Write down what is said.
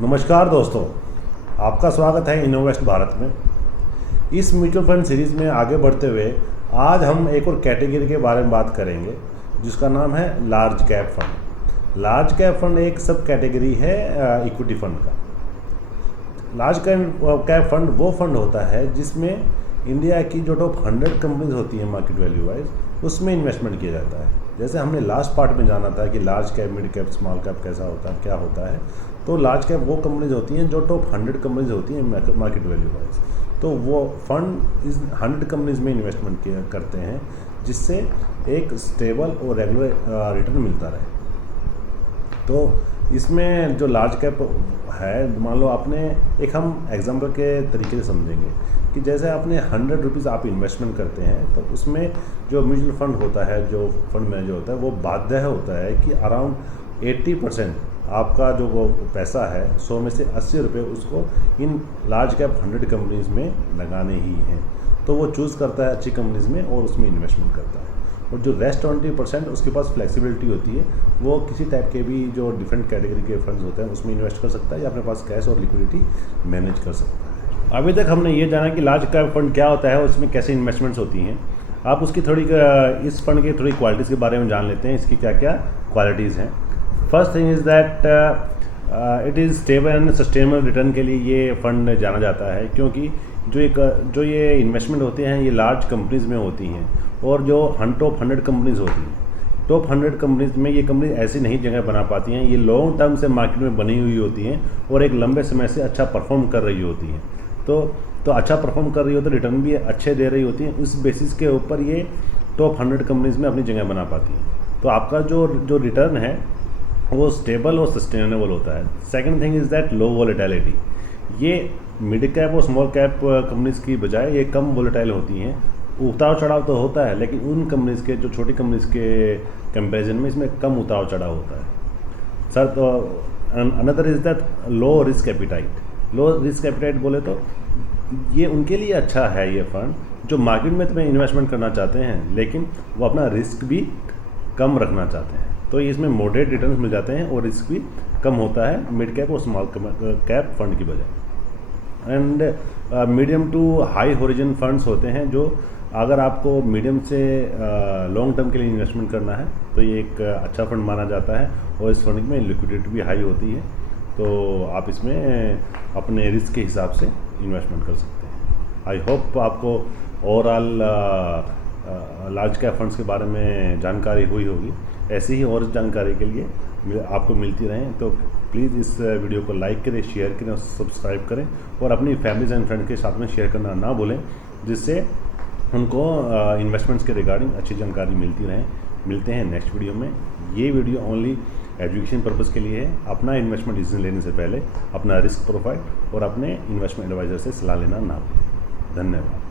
नमस्कार दोस्तों, आपका स्वागत है इनोवेस्ट भारत में। इस म्यूचुअल फंड सीरीज़ में आगे बढ़ते हुए आज हम एक और कैटेगरी के बारे में बात करेंगे जिसका नाम है large cap fund. Large cap fund एक सब कैटेगरी है इक्विटी फंड का। लार्ज कैप फंड वो फंड होता है जिसमें इंडिया की जो टॉप 100 कंपनीज होती हैं मार्केट वैल्यू वाइज, उसमें इन्वेस्टमेंट किया जाता है। जैसे हमने लास्ट पार्ट में जाना था कि large cap, mid cap, small cap कैसा होता है, क्या होता है। तो लार्ज कैप वो कंपनीज होती हैं जो टॉप 100 कंपनीज होती हैं मार्केट वैल्यू वाइज। तो वो फंड इस 100 कंपनीज में इन्वेस्टमेंट करते हैं जिससे एक स्टेबल और रेगुलर रिटर्न मिलता रहे। तो इसमें जो लार्ज कैप है, मान लो आपने एक हम एग्जांपल के तरीके से समझेंगे कि जैसे आपने 100 रुपीज़ आप इन्वेस्टमेंट करते हैं, तो उसमें जो म्यूचुअल फंड होता है, जो फंड मैनेजर होता है, वो बाध्य होता है कि अराउंड 80% आपका जो वो पैसा है 100 में से 80 रुपये उसको इन लार्ज कैप 100 कंपनीज़ में लगाने ही हैं। तो वो चूज़ करता है अच्छी कंपनीज़ में और उसमें इन्वेस्टमेंट करता है। और जो रेस्ट 20% उसके पास फ्लेक्सिबिलिटी होती है, वो किसी टाइप के भी जो डिफरेंट कैटेगरी के फंड्स होते हैं उसमें इन्वेस्ट कर सकता है या अपने पास कैश और लिक्विडिटी मैनेज कर सकता है। अभी तक हमने ये जाना कि लार्ज कैप फंड क्या होता है, उसमें कैसे इन्वेस्टमेंट्स होती हैं। आप उसकी थोड़ी इस फंड की थोड़ी क्वालिटीज़ के बारे में जान लेते हैं, इसकी क्या क्या क्वालिटीज़ हैं। First thing is that it is stable and sustainable return के लिए ये फंड जाना जाता है, क्योंकि जो ये इन्वेस्टमेंट होते हैं ये लार्ज कंपनीज़ में होती हैं और जो टॉप 100 कंपनीज़ होती हैं, टॉप 100 कंपनीज में ये कंपनी ऐसी नहीं जगह बना पाती हैं। ये लॉन्ग टर्म से मार्केट में बनी हुई होती हैं और एक लंबे समय से अच्छा परफॉर्म कर रही होती हैं। तो अच्छा परफॉर्म कर रही हो तो रिटर्न भी अच्छे दे रही होती हैं। इस बेसिस के ऊपर ये टॉप 100 कंपनीज में अपनी जगह बना पाती हैं। तो आपका जो रिटर्न है वो स्टेबल और सस्टेनेबल होता है। Second thing is that low volatility. ये मिड कैप और स्मॉल कैप कंपनीज़ की बजाय ये कम वॉलेटाइल होती हैं। उतार चढ़ाव तो होता है, लेकिन उन कंपनीज़ के जो छोटी कंपनीज़ के कंपैरिजन में इसमें कम उतार चढ़ाव होता है। सर, तो another is that low risk appetite. Low risk appetite बोले तो ये उनके लिए अच्छा है ये फंड जो मार्केट में तुम्हें इन्वेस्टमेंट करना चाहते हैं, लेकिन वो अपना रिस्क भी कम रखना चाहते हैं। तो इसमें मॉडरेट रिटर्न्स मिल जाते हैं और रिस्क भी कम होता है मिड कैप और स्मॉल कैप फंड की बजाय। And medium to high horizon funds होते हैं जो अगर आपको मीडियम से लॉन्ग टर्म के लिए इन्वेस्टमेंट करना है तो ये एक अच्छा फंड माना जाता है और इस फंड में लिक्विडिटी भी हाई होती है। तो आप इसमें अपने रिस्क के हिसाब से इन्वेस्टमेंट कर सकते हैं। आई होप आपको ओवरऑल लार्ज कैप फंड्स के बारे में जानकारी हुई होगी। ऐसी ही और जानकारी के लिए आपको मिलती रहें तो प्लीज़ इस वीडियो को लाइक करें, शेयर करें और सब्सक्राइब करें और अपनी फैमिलीज एंड फ्रेंड के साथ में शेयर करना ना भूलें, जिससे उनको इन्वेस्टमेंट्स के रिगार्डिंग अच्छी जानकारी मिलती रहे। मिलते हैं नेक्स्ट वीडियो में। ये वीडियो ओनली एजुकेशन पर्पज़ के लिए है। अपना इन्वेस्टमेंट डिसीजन लेने से पहले अपना रिस्क प्रोफाइल और अपने इन्वेस्टमेंट एडवाइज़र से सलाह लेना ना भूलें। धन्यवाद।